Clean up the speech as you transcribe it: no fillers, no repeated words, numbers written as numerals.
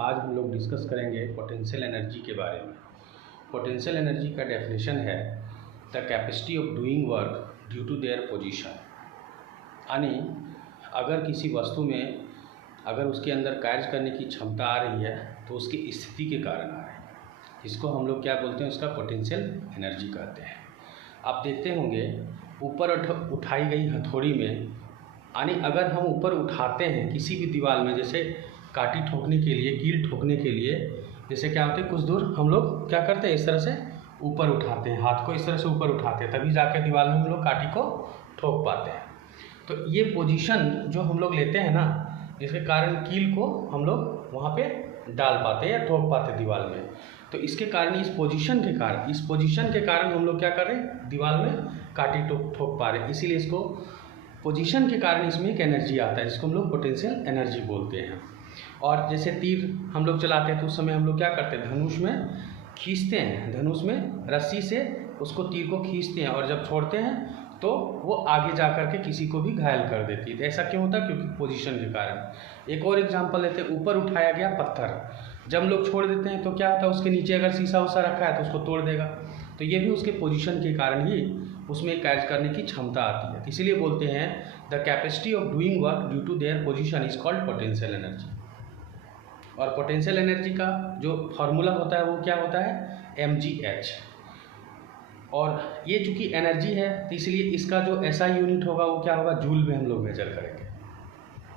आज हम लोग डिस्कस करेंगे पोटेंशियल एनर्जी के बारे में। पोटेंशियल एनर्जी का डेफिनेशन है the capacity of doing work due to their position. यानी अगर किसी वस्तु में अगर उसके अंदर कार्य करने की क्षमता आ रही है तो उसकी स्थिति के कारण आ रही है। इसको हम लोग क्या बोलते हैं, उसका पोटेंशियल एनर्जी कहते हैं। आप देखते होंगे ऊपर उठाई गई हथौड़ी में, यानी अगर हम ऊपर उठाते हैं किसी भी दीवार में, जैसे काटी ठोकने के लिए, कील ठोकने के लिए, जैसे क्या होता है कुछ दूर हम लोग क्या करते हैं, इस तरह से ऊपर उठाते हैं, हाथ को इस तरह से ऊपर उठाते हैं, तभी जाकर दीवार में हम लोग काटी को ठोक पाते हैं। तो ये पोजीशन जो हम लोग लेते हैं ना, जिसके कारण कील को हम लोग वहाँ पे डाल पाते हैं या ठोक पाते हैं दीवार में। तो इसके कारण इस पोजीशन के कारण हम लोग क्या कर रहे हैं, दीवार में काटी ठोक पा रहे हैं। इसीलिए इसको पोजीशन के कारण इसमें एक एनर्जी आता है, जिसको हम लोग पोटेंशियल एनर्जी बोलते हैं। और जैसे तीर हम लोग चलाते हैं तो उस समय हम लोग क्या करते हैं, धनुष में खींचते हैं, धनुष में रस्सी से उसको तीर को खींचते हैं और जब छोड़ते हैं तो वो आगे जा कर के किसी को भी घायल कर देती है। तो ऐसा क्यों होता है, क्योंकि पोजीशन के कारण। एक और एग्जांपल लेते हैं, ऊपर उठाया गया पत्थर जब हम लोग छोड़ देते हैं तो क्या होता है, उसके नीचे अगर शीशा उसा रखा है तो उसको तोड़ देगा। तो ये भी उसके पोजीशन के कारण ही उसमें कैच करने की क्षमता आती है। इसीलिए बोलते हैं the capacity of doing work due to their position is called potential energy. और पोटेंशियल एनर्जी का जो फॉर्मूला होता है वो क्या होता है, mgh। और ये चूँकि एनर्जी है तो इसलिए इसका जो SI यूनिट होगा वो क्या होगा, जूल में हम लोग मेजर करेंगे।